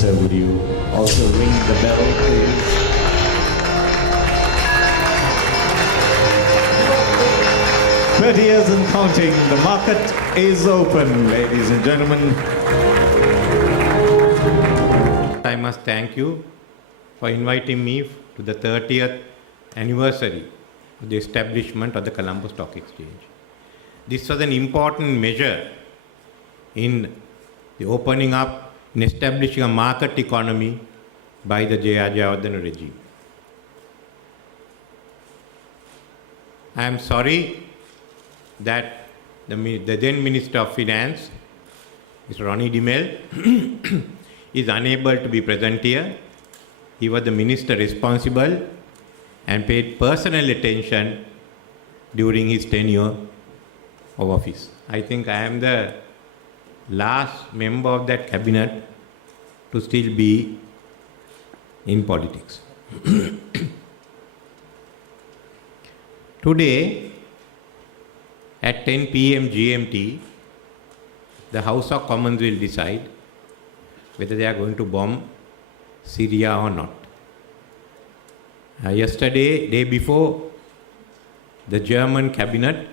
Minister, would you also ring the bell, please? "30 years and counting. The market is open, ladies and gentlemen." I must thank you for inviting me to the 30th anniversary of the establishment of the Colombo Stock Exchange. This was an important measure in the opening up and establishing a market economy by the J.R. Jayawardena regime. I am sorry that the then Minister of Finance, Mr. Ronnie DeMel, is unable to be present here. He was the minister responsible and paid personal attention during his tenure of office. I think I am the last member of that cabinet to still be in politics. Today, at 10 p.m. GMT, the House of Commons will decide whether they are going to bomb Syria or not. Yesterday, day before, the German cabinet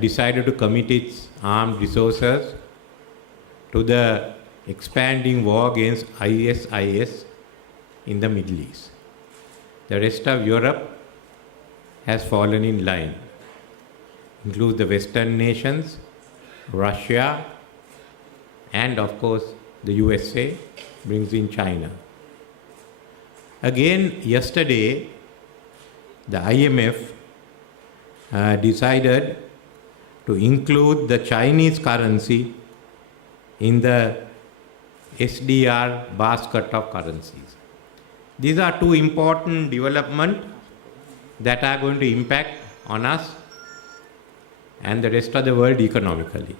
decided to commit its armed resources to the expanding war against ISIS in the Middle East. The rest of Europe has fallen in line, includes the Western nations, Russia, and of course the USA, brings in China. Again, yesterday, the IMF decided to include the Chinese currency in the SDR basket of currencies. These are two important developments that are going to impact on us and the rest of the world economically.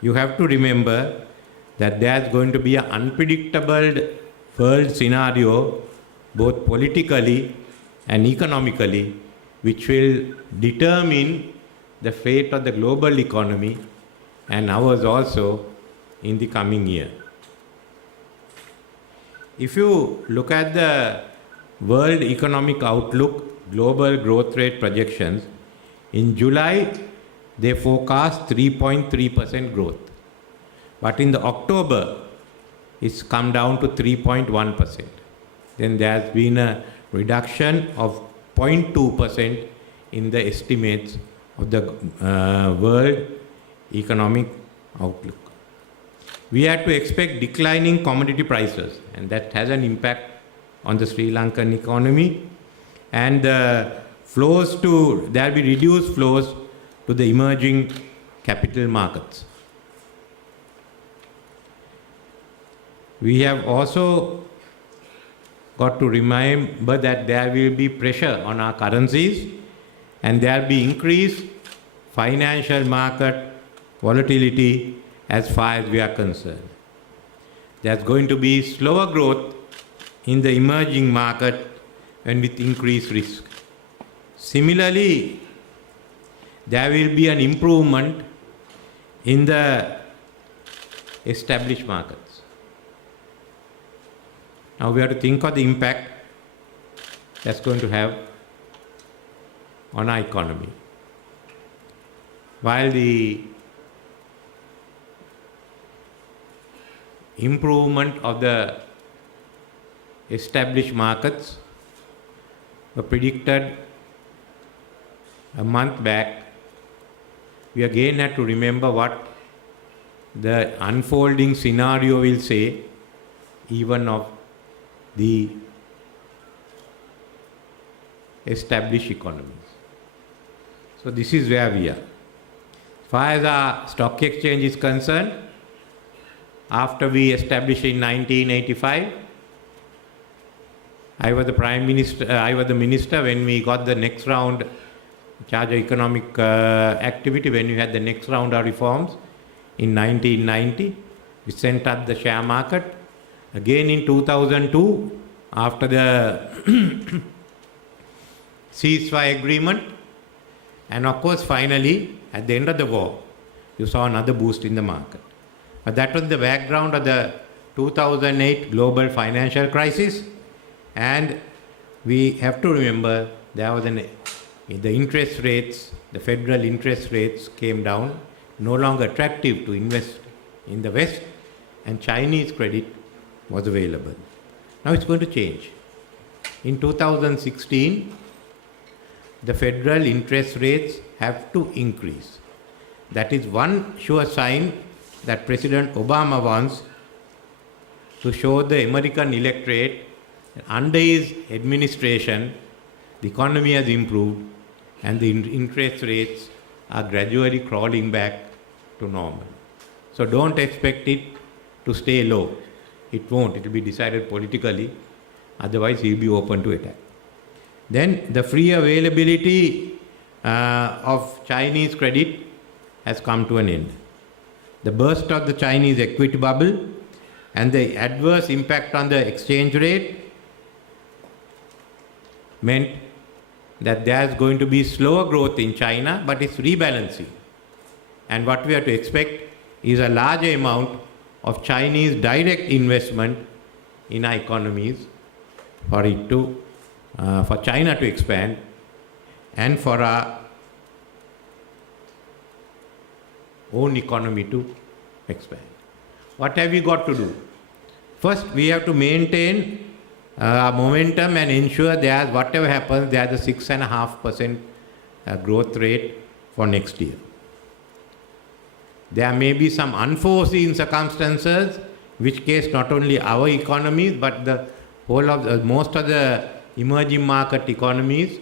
You have to remember that there's going to be an unpredictable world scenario, both politically and economically, which will determine the fate of the global economy and ours also in the coming year. If you look at the World Economic Outlook global growth rate projections, in July they forecast 3.3% growth. But in the October, it's come down to 3.1%. Then there's been a reduction of 0.2% in the estimates of the World Economic Outlook. We had to expect declining commodity prices, and that has an impact on the Sri Lankan economy. And there'll be reduced flows to the emerging capital markets. We have also got to remember that there will be pressure on our currencies and there will be increased financial market volatility as far as we are concerned. There's going to be slower growth in the emerging market and with increased risk. Similarly, there will be an improvement in the established markets. Now we have to think of the impact that's going to have on our economy. While the improvement of the established markets were predicted a month back, we again had to remember what the unfolding scenario will say, even of the established economies. So this is where we are. As far as our stock exchange is concerned, after we established in 1985, I was the minister when we got the next round charge of economic activity, when we had the next round of reforms in 1990. We sent up the share market. Again in 2002, after the ceasefire agreement, and of course finally at the end of the war, you saw another boost in the market. But that was the background of the 2008 global financial crisis, and we have to remember there was the interest rates, the federal interest rates came down, no longer attractive to invest in the West, and Chinese credit was available. Now it's going to change. In 2016, the federal interest rates have to increase. That is one sure sign that President Obama wants to show the American electorate that under his administration, the economy has improved and the interest rates are gradually crawling back to normal. So don't expect it to stay low. It won't. It will be decided politically. Otherwise, he'll be open to attack. Then the free availability of Chinese credit has come to an end. The burst of the Chinese equity bubble and the adverse impact on the exchange rate meant that there's going to be slower growth in China, but it's rebalancing. And what we have to expect is a larger amount of Chinese direct investment in our economies for China to expand and for our own economy to expand. What have we got to do? First, we have to maintain momentum and ensure that whatever happens, there's a 6.5% growth rate for next year. There may be some unforeseen circumstances, which case not only our economies, but the whole of most of the emerging market economies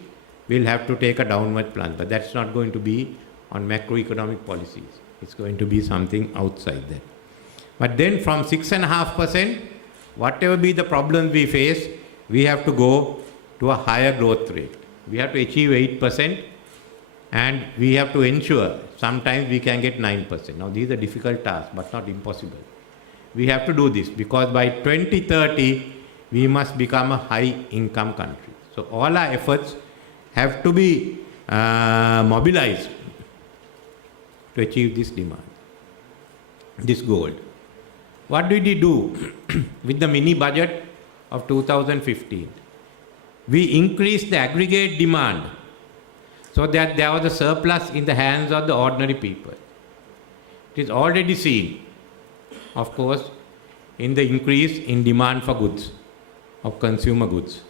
will have to take a downward plunge. But that's not going to be on macroeconomic policies. It's going to be something outside that. But then from 6.5%, whatever be the problems we face, we have to go to a higher growth rate. We have to achieve 8%, and we have to ensure sometimes we can get 9%. Now these are difficult tasks, but not impossible. We have to do this because by 2030, we must become a high income country. So all our efforts have to be mobilized to achieve this demand, this goal. What did we do with the mini budget of 2015? We increased the aggregate demand so that there was a surplus in the hands of the ordinary people. It is already seen, of course, in the increase in demand for goods, of consumer goods.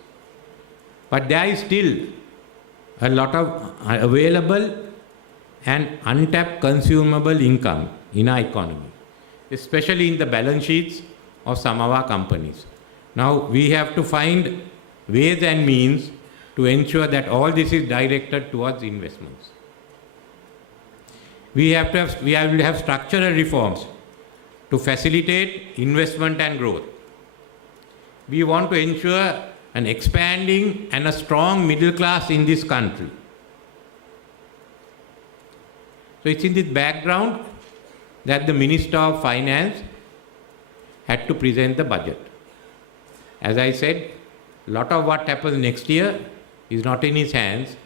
But there is still a lot of available and untapped consumable income in our economy, especially in the balance sheets of some of our companies. Now we have to find ways and means to ensure that all this is directed towards investments. We have to have structural reforms to facilitate investment and growth. We want to ensure an expanding and a strong middle class in this country. So it's in this background that the Minister of Finance had to present the budget. As I said, a lot of what happens next year is not in his hands,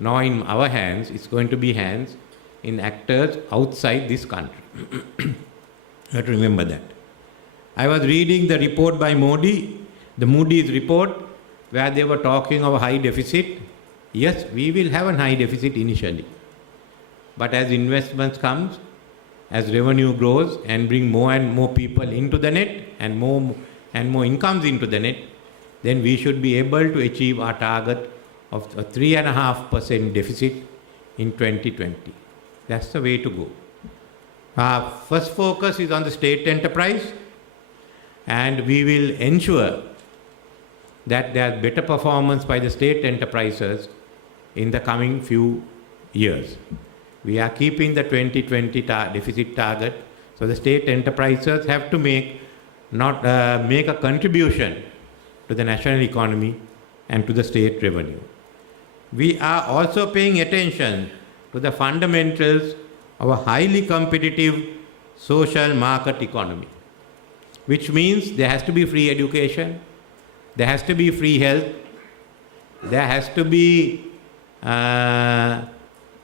nor in our hands. It's going to be hands in actors outside this country. You have to remember that. I was reading the report by Modi, the Moody's report, where they were talking of a high deficit. Yes, we will have a high deficit initially. But as investments comes, as revenue grows and bring more and more people into the net and more incomes into the net, then we should be able to achieve our target of a 3.5% deficit in 2020. That's the way to go. Our first focus is on the state enterprise, and we will ensure that there is better performance by the state enterprises in the coming few years. We are keeping the 2020 deficit target, so the state enterprises have to make a contribution to the national economy and to the state revenue. We are also paying attention to the fundamentals of a highly competitive social market economy, which means there has to be free education, there has to be free health, there has to be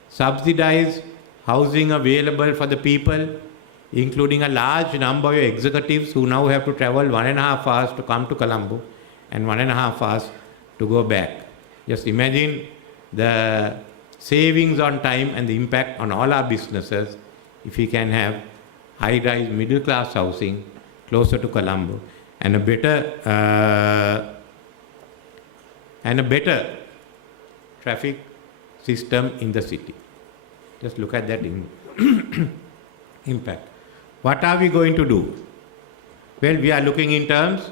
subsidized housing available for the people. including a large number of executives who now have to travel 1.5 hours to come to Colombo and 1.5 hours to go back. Just imagine the savings on time and the impact on all our businesses if we can have high-rise middle-class housing closer to Colombo and a better traffic system in the city. Just look at that impact. What are we going to do? Well, we are looking in terms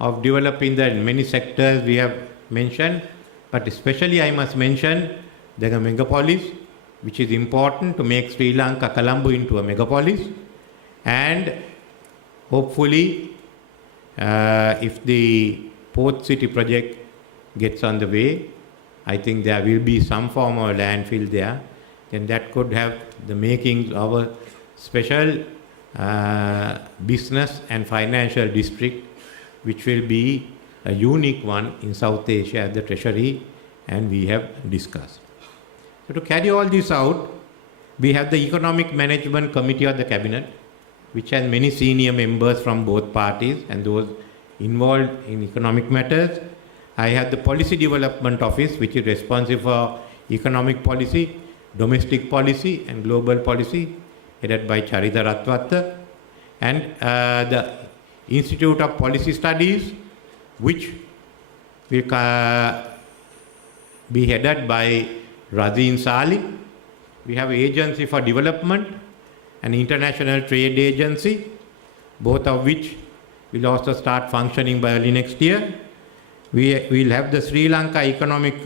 of developing the many sectors we have mentioned, but especially I must mention the megapolis, which is important to make Sri Lanka, Colombo into a megapolis. And hopefully, if the Port City project gets on the way, I think there will be some form of landfill there. Then that could have the makings of a special business and financial district, which will be a unique one in South Asia at the Treasury, and we have discussed. So to carry all this out, we have the Economic Management Committee of the Cabinet, which has many senior members from both parties and those involved in economic matters. I have the Policy Development Office, which is responsible for economic policy, domestic policy and global policy, headed by Charita Ratwatta, and the Institute of Policy Studies, which will be headed by Razin Sali. We have Agency for Development and International Trade Agency, both of which will also start functioning by early next year. We will have the Sri Lanka Economic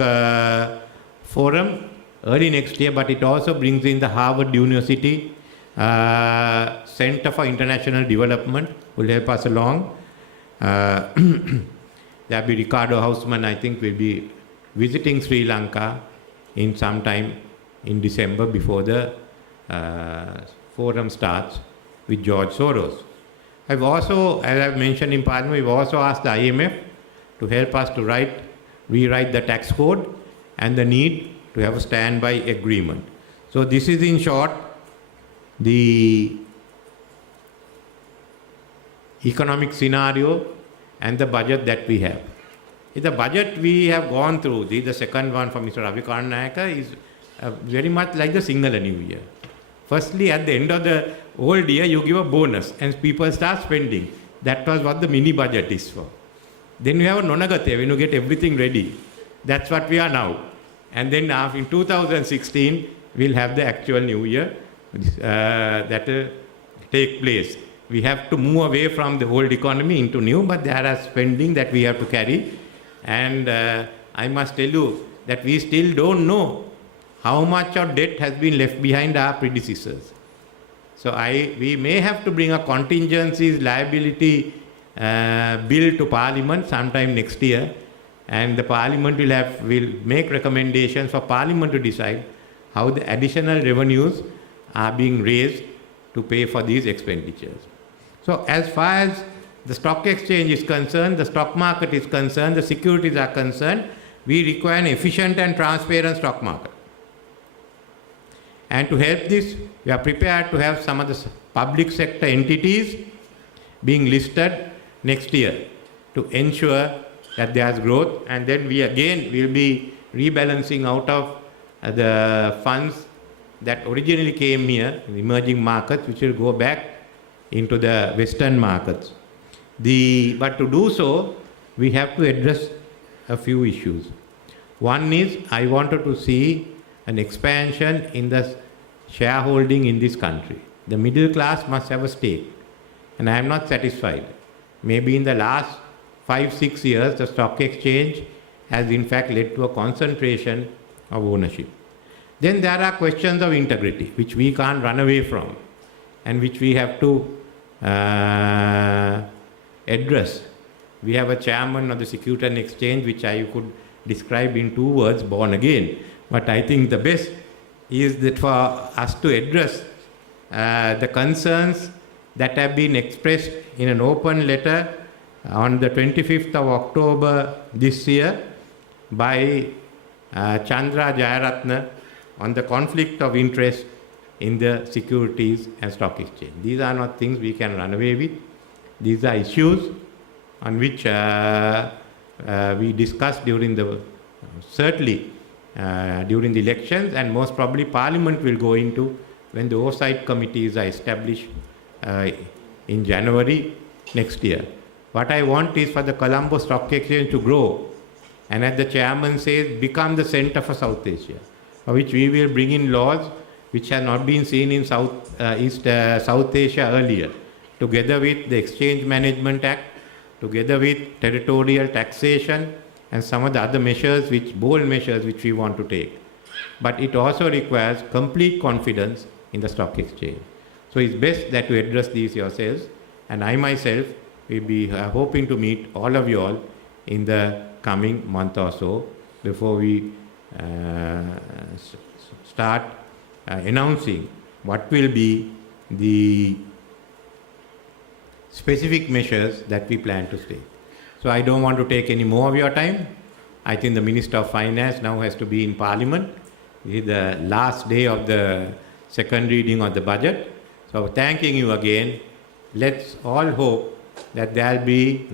Forum early next year, but it also brings in the Harvard University Center for International Development, will help us along. There will be Ricardo Hausman, I think, will be visiting Sri Lanka in some time in December before the forum starts with George Soros. I've also, as I've mentioned in Parliament, we've also asked the IMF to help us to rewrite the tax code and the need to have a standby agreement. So this is in short the economic scenario and the budget that we have. The budget we have gone through, the second one from Mr. Ravi Karnayaka, is very much like the Sinhala New Year. Firstly, at the end of the old year, you give a bonus and people start spending. That was what the mini budget is for. Then you have a Nonagate, when you get everything ready. That's what we are now. And then in 2016, we'll have the actual New Year that will take place. We have to move away from the old economy into new, but there are spending that we have to carry. And I must tell you that we still don't know how much of debt has been left behind our predecessors. So we may have to bring a contingencies liability bill to Parliament sometime next year, and the Parliament will make recommendations for Parliament to decide how the additional revenues are being raised to pay for these expenditures. So as far as the stock exchange is concerned, the stock market is concerned, the securities are concerned, we require an efficient and transparent stock market. And to help this, we are prepared to have some of the public sector entities being listed next year to ensure that there is growth, and then we again will be rebalancing out of the funds that originally came here, in emerging markets, which will go back into the Western markets. But to do so, we have to address a few issues. One is, I wanted to see an expansion in the shareholding in this country. The middle class must have a stake, and I am not satisfied. Maybe in the last 5-6 years, the stock exchange has in fact led to a concentration of ownership. Then there are questions of integrity, which we can't run away from, and which we have to address. We have a chairman of the Securities and Exchange, which I could describe in 2 words, born again. But I think the best is that for us to address the concerns that have been expressed in an open letter on the 25th of October this year by Chandra Jayaratne on the conflict of interest in the Securities and Stock Exchange. These are not things we can run away with. These are issues on which we discussed during the, certainly during the elections, and most probably Parliament will go into when the oversight committees are established in January next year. What I want is for the Colombo Stock Exchange to grow, and as the chairman says, become the center for South Asia, for which we will bring in laws which have not been seen in South Asia earlier, together with the Exchange Management Act, together with territorial taxation and some of the other measures, bold measures which we want to take. But it also requires complete confidence in the stock exchange. So it's best that you address these yourselves, and I myself will be hoping to meet all of you all in the coming month or so before we start announcing what will be the specific measures that we plan to take. So I don't want to take any more of your time. I think the Minister of Finance now has to be in Parliament. This is the last day of the second reading of the budget. So thanking you again. Let's all hope that there will be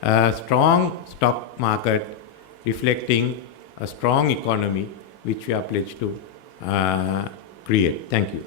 a strong stock market reflecting a strong economy which we are pledged to create. Thank you.